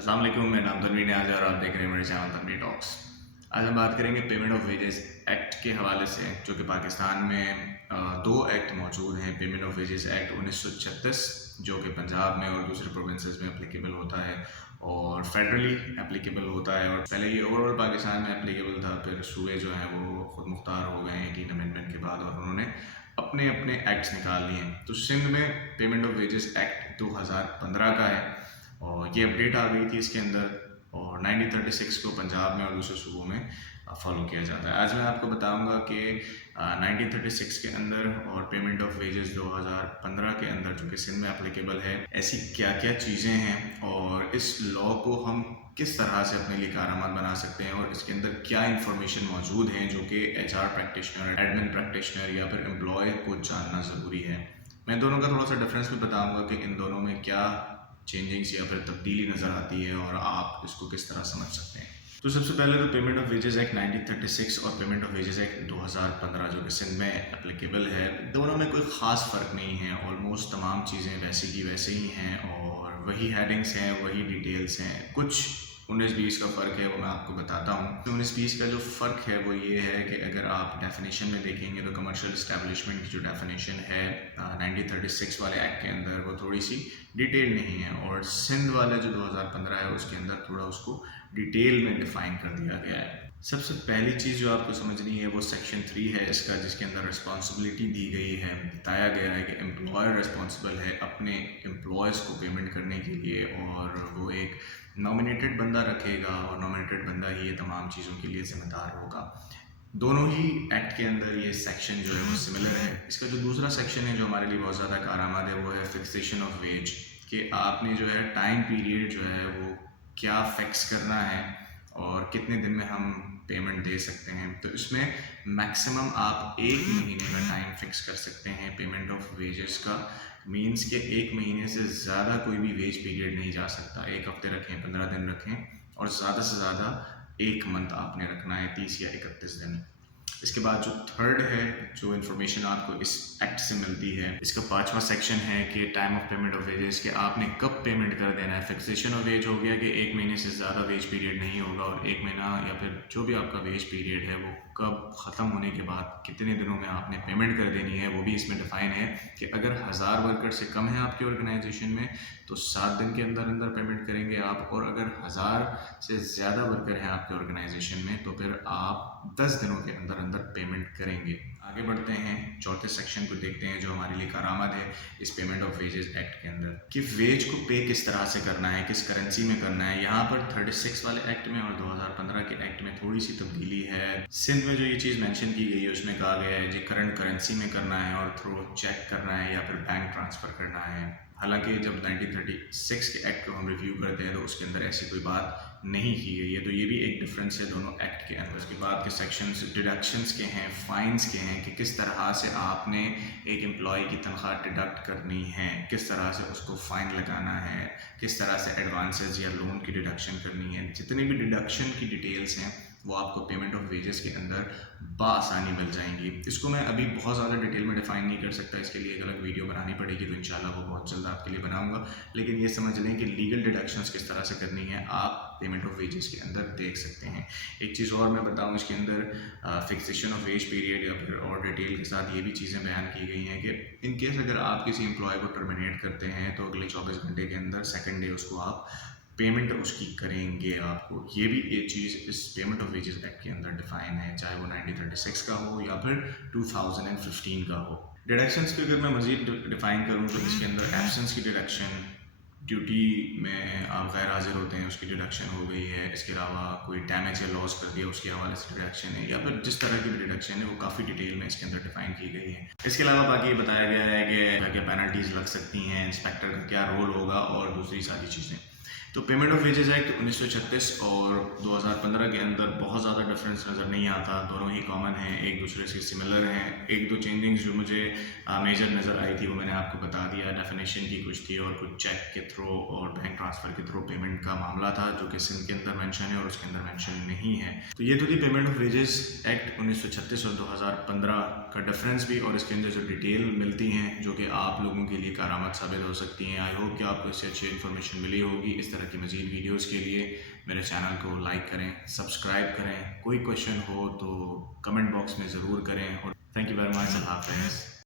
अस्सलाम वालेकुम, मेरा नाम तनवीर नियाज़ है और आप देख रहे हैं मेरे चैनल तनवीर टॉक्स। आज हम बात करेंगे पेमेंट ऑफ वेजेस एक्ट के हवाले से, जो कि पाकिस्तान में दो एक्ट मौजूद हैं। पेमेंट ऑफ वेजेस एक्ट 1936 जो कि पंजाब में और दूसरे प्रोविंसेस में एप्लीकेबल होता है और फेडरली एप्लीकेबल होता है। और पहले ये ओवरऑल पाकिस्तान में एप्लीकेबल था, फिर सूबे जो हैं वो खुद मुख्तार हो गए 18 अमेंडमेंट के बाद और उन्होंने अपने अपने एक्ट्स निकाल लिए हैं। तो सिंध में पेमेंट ऑफ वेजेस एक्ट 2015 का है और ये अपडेट आ गई थी इसके अंदर, और 1936 को पंजाब में और दूसरे सूबों में फॉलो किया जाता है। आज मैं आपको बताऊंगा कि 1936 के अंदर और पेमेंट ऑफ वेजेस 2015 के अंदर जो कि सिंध में एप्लीकेबल है, ऐसी क्या क्या चीज़ें हैं और इस लॉ को हम किस तरह से अपने लिए कारआमद बना सकते हैं और इसके अंदर क्या इंफॉर्मेशन मौजूद हैं जो कि HR प्रैक्टिशनर, एडमिन प्रैक्टिशनर या फिर एम्प्लॉय को जानना ज़रूरी है। मैं दोनों का थोड़ा सा डिफरेंस भी बताऊंगा कि इन दोनों में क्या चेंजिंग्स या फिर तब्दीली नज़र आती है और आप इसको किस तरह समझ सकते हैं। तो सबसे पहले तो पेमेंट ऑफ वेजेस एक्ट 1936 और पेमेंट ऑफ वेजेस एक्ट 2015 जो कि सिंध में एप्लीकेबल है, दोनों में कोई ख़ास फ़र्क नहीं है। ऑलमोस्ट तमाम चीज़ें वैसे की वैसे ही हैं और वही हेडिंग्स हैं, वही डिटेल्स हैं। कुछ 19-20 का फ़र्क है, वो मैं आपको बताता हूँ। 19-20 का जो फ़र्क है वो ये है कि अगर आप डेफिनेशन में देखेंगे तो कमर्शियल इस्टेब्लिशमेंट की जो डेफिनेशन है 1936 वाले एक्ट के अंदर वो थोड़ी सी डिटेल नहीं है, और सिंध वाला जो 2015 है उसके अंदर थोड़ा उसको डिटेल में डिफ़ाइन कर दिया गया है। सबसे पहली चीज़ जो आपको समझनी है वो सेक्शन 3 है इसका, जिसके अंदर रिस्पॉन्सिबिलिटी दी गई है। बताया गया है कि एम्प्लॉयर रिस्पॉन्सिबल है अपने एम्प्लॉयज़ को पेमेंट करने के लिए, और वो एक नॉमिनेटेड बंदा रखेगा और नॉमिनेटेड बंदा ही ये तमाम चीज़ों के लिए ज़िम्मेदार होगा। दोनों ही एक्ट के अंदर ये सेक्शन जो है वो सिमिलर है। इसका जो दूसरा सेक्शन है जो हमारे लिए बहुत ज़्यादा कारआमद है वो है फिक्सेशन ऑफ वेज, कि आपने जो है टाइम पीरियड जो है वो क्या फिक्स करना है और कितने दिन में हम पेमेंट दे सकते हैं। तो इसमें मैक्सिमम आप 1 महीने का टाइम फिक्स कर सकते हैं पेमेंट ऑफ वेजेस का। मीन्स के 1 महीने से ज़्यादा कोई भी वेज पीरियड नहीं जा सकता। 1 हफ्ते रखें, 15 दिन रखें, और ज़्यादा से ज़्यादा 1 मंथ आपने रखना है, 30 या 31 दिन। इसके बाद जो थर्ड है, जो इन्फॉर्मेशन आपको इस एक्ट से मिलती है, इसका 5वां सेक्शन है कि time of payment of wages, कि आपने कब पेमेंट कर देना है। फिक्सेशन ऑफ वेज हो गया कि 1 महीने से ज़्यादा वेज पीरियड नहीं होगा, और 1 महीना या फिर जो भी आपका वेज पीरियड है वो कब ख़त्म होने के बाद कितने दिनों में आपने पेमेंट कर देनी है, वो भी इसमें डिफ़ाइन है। कि अगर 1000 वर्कर से कम है आपकी ऑर्गेनाइजेशन में तो 7 दिन के अंदर अंदर पेमेंट करेंगे आप, और अगर 1000 से ज़्यादा वर्कर हैं आपके ऑर्गेनाइजेशन में तो फिर आप 10 दिनों के अंदर अंदर पेमेंट करेंगे। आगे बढ़ते हैं, चौथे सेक्शन को देखते हैं जो हमारे लिए कारआमद है इस पेमेंट ऑफ वेजेस एक्ट के अंदर, कि वेज को पे किस तरह से करना है, किस करेंसी में करना है। यहाँ पर 36 वाले एक्ट में और 2015 के एक्ट में थोड़ी सी तब्दीली है। सिंध में जो ये चीज़ मेंशन की गई है उसमें कहा गया है जी करंट करेंसी में करना है और थ्रू चेक करना है या फिर बैंक ट्रांसफ़र करना है। हालांकि जब 1936 के एक्ट को हम रिव्यू करते हैं तो उसके अंदर ऐसी कोई बात नहीं की गई है, तो ये भी एक डिफरेंस है दोनों एक्ट के अंदर। उसके बाद के सेक्शंस डिडक्शंस के हैं, फाइन्स के हैं, कि किस तरह से आपने एक एम्प्लॉय की तनख्वाह डिडक्ट करनी है, किस तरह से उसको फ़ाइन लगाना है, किस तरह से एडवांसेस या लोन की डिडक्शन करनी है। जितनी भी डिडक्शन की डिटेल्स हैं वो आपको पेमेंट ऑफ वेजेस के अंदर बआसानी मिल जाएंगी। इसको मैं अभी बहुत ज़्यादा डिटेल में डिफ़ाइन नहीं कर सकता, इसके लिए एक अलग वीडियो बनानी पड़ेगी, तो इंशाल्लाह वो बहुत जल्द आपके लिए बनाऊंगा। लेकिन ये समझ लें कि लीगल डिडक्शंस किस तरह से करनी है आप पेमेंट ऑफ वेजेस के अंदर देख सकते हैं। एक चीज़ और मैं बताऊँ, इसके अंदर फिक्सेशन ऑफ वेज पीरियड या फिर और डिटेल के साथ ये भी चीज़ें बयान की गई हैं कि इन केस अगर आप किसी एम्प्लॉय को टर्मिनेट करते हैं तो अगले 24 घंटे के अंदर सेकेंड डे उसको आप पेमेंट उसकी करेंगे आपको। ये भी एक चीज़ इस पेमेंट ऑफ वेजेस एक्ट के अंदर डिफाइन है, चाहे वो 1936 का हो या फिर 2015 का हो। डिडक्शंस की अगर मैं मज़ीद डिफ़ाइन करूँ तो इसके अंदर एब्सेंस की डिडक्शन, ड्यूटी में आप गैर हाजिर होते हैं उसकी डिडक्शन हो गई है। इसके अलावा कोई डैमेज या लॉस कर दिया उसके हवाले से डिडक्शन है, या फिर जिस तरह की भी डिडक्शन है वो काफ़ी डिटेल में इसके अंदर डिफाइन की गई है। इसके अलावा बाकी बताया गया है कि क्या पेनल्टीज़ लग सकती हैं, इंस्पेक्टर का क्या रोल होगा और दूसरी सारी चीज़ें। तो पेमेंट ऑफ वेजेस एक्ट 1936 और 2015 के अंदर बहुत ज़्यादा डिफरेंस नज़र नहीं आता, दोनों ही कॉमन हैं, एक दूसरे से सिमिलर हैं। एक दो चेंजिंग्स जो मुझे मेजर नज़र आई थी वो मैंने आपको बता दिया। डेफिनेशन की कुछ थी और कुछ चेक के थ्रू और बैंक ट्रांसफ़र के थ्रू पेमेंट का मामला था जो कि सिंध के अंदर मेंशन है और उसके अंदर मेंशन नहीं है। तो ये तो थी पेमेंट ऑफ वेजेस एक्ट 1936 और 2015 का डिफरेंस भी, और इसके अंदर जो डिटेल मिलती हैं जो कि आप लोगों के लिए कारआमद साबित हो सकती हैं। आई होप कि आपको इससे अच्छी इन्फॉर्मेशन मिली होगी। इस तरह तरह की मज़ीद वीडियोस के लिए मेरे चैनल को लाइक करें, सब्सक्राइब करें। कोई क्वेश्चन हो तो कमेंट बॉक्स में ज़रूर करें और थैंक यू वेरी मच। अल्लाह हाफ़िज़।